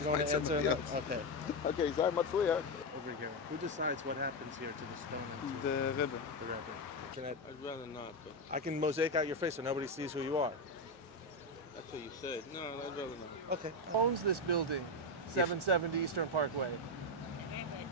You don't want to answer? Yes. Okay. Okay, sorry, Matsuya. Over here. Who decides what happens here to the stone? And to The Rebbe. the Rebbe? I'd rather not, but I can mosaic out your face so nobody sees who you are. that's what you said. No, I'd rather not. Okay. Who owns this building? 770 Eastern Parkway.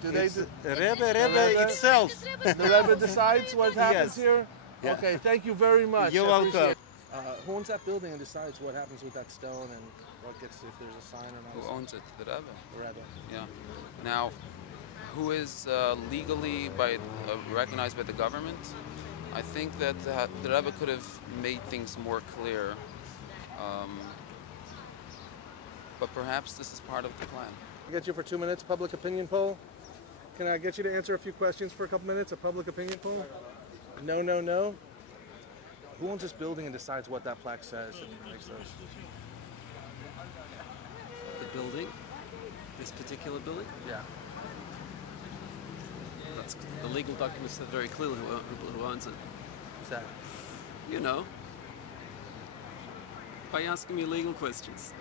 Do they? Rebbe itself. The Rebbe decides what happens Yes. here? Yeah. Okay, thank you very much. You're I appreciate welcome. it. Who owns that building and decides what happens with that stone and what gets, if there's a sign or not? Who owns it? The Rebbe. The Rebbe. Yeah. Now, who is legally recognized by the government? I think that the Rebbe could have made things more clear, but perhaps this is part of the plan. I'll get you for 2 minutes, public opinion poll. Can I get you to answer a few questions for a couple minutes? A public opinion poll? No, no, no. Who owns this building and decides what that plaque says and makes those? The building? This particular building? Yeah. That's, the legal documents said very clearly who owns it. Who's that? You know. By asking me legal questions.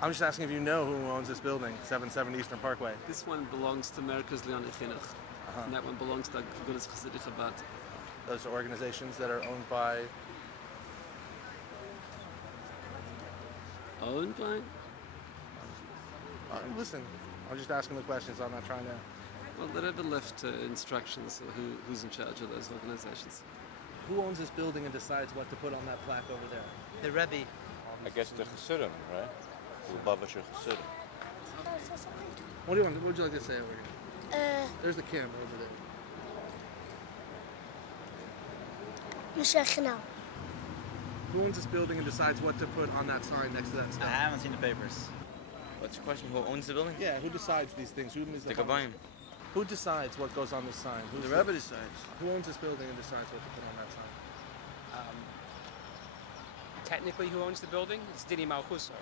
I'm just asking if you know who owns this building, 770 Eastern Parkway. This one belongs to Merkez Leon Chinuch. And that one belongs to Agudas Chasidim Chabad. Those are organizations that are owned by... Owned by? Listen, I'm just asking the questions. I'm not trying to... Well, the Rebbe left instructions of who's in charge of those organizations. Who owns this building and decides what to put on that plaque over there? The Rebbe. I guess the Chasidim, right? Lubavitch Chasidim. What would you like to say over here? There's the camera over there. Who owns this building and decides what to put on that sign next to that stone? I haven't seen the papers. What's your question? Who owns the building? Yeah, who decides these things? Who is The Gabayim. Who decides what goes on this sign? The Rebbe decides. Who owns this building and decides what to put on that sign? Technically, who owns the building? It's Dini Malchuso.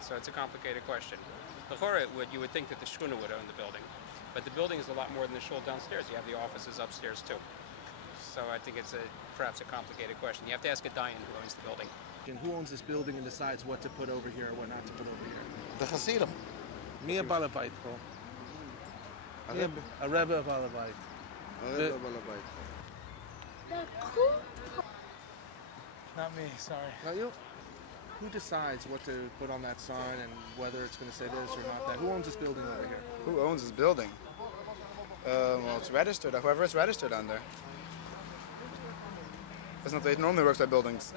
So it's a complicated question. L'chora, you would think that the shchuna would own the building. But the building is a lot more than the shul downstairs. You have the offices upstairs too. So I think it's perhaps a complicated question. You have to ask a dayan who owns the building. And who owns this building and decides what to put over here or what not to put over here? The Chasidim. Me a balabait, bro. A Rebbe of balabait. Not me, sorry. Not you? Who decides what to put on that sign and whether it's going to say this or not that? Who owns this building over here? Who owns this building? Well, it's registered. Whoever it's registered under. That's not the way it normally works by buildings.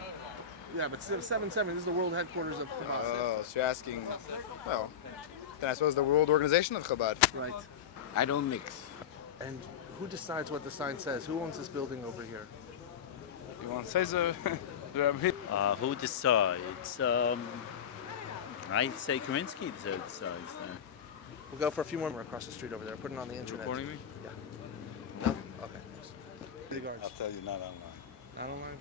Yeah, but 770, this is the world headquarters of Chabad. Oh, so you're asking, well, then I suppose the World Organization of Chabad. Right. I don't mix. And who decides what the sign says? Who owns this building over here? You want to say so? Who decides? I'd say Kaminsky decides. We'll go for a few more across the street over there. Put it on the internet. Recording me? Yeah. No? Okay. Regards. I'll tell you, not online. Not online?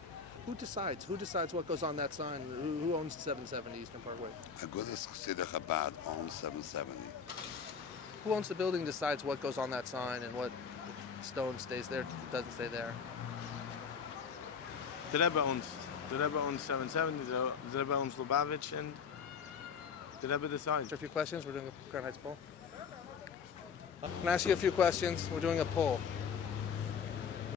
Who decides? Who decides what goes on that sign? Who owns 770 Eastern Parkway? Agudas Chasidim Chabad owns 770. Who owns the building decides what goes on that sign and what stone stays there, doesn't stay there? The Rebbe owns 770. The Rebbe owns Lubavitch, and the Rebbe decides. A few questions. We're doing a Crown Heights poll. Can I ask you a few questions? We're doing a poll.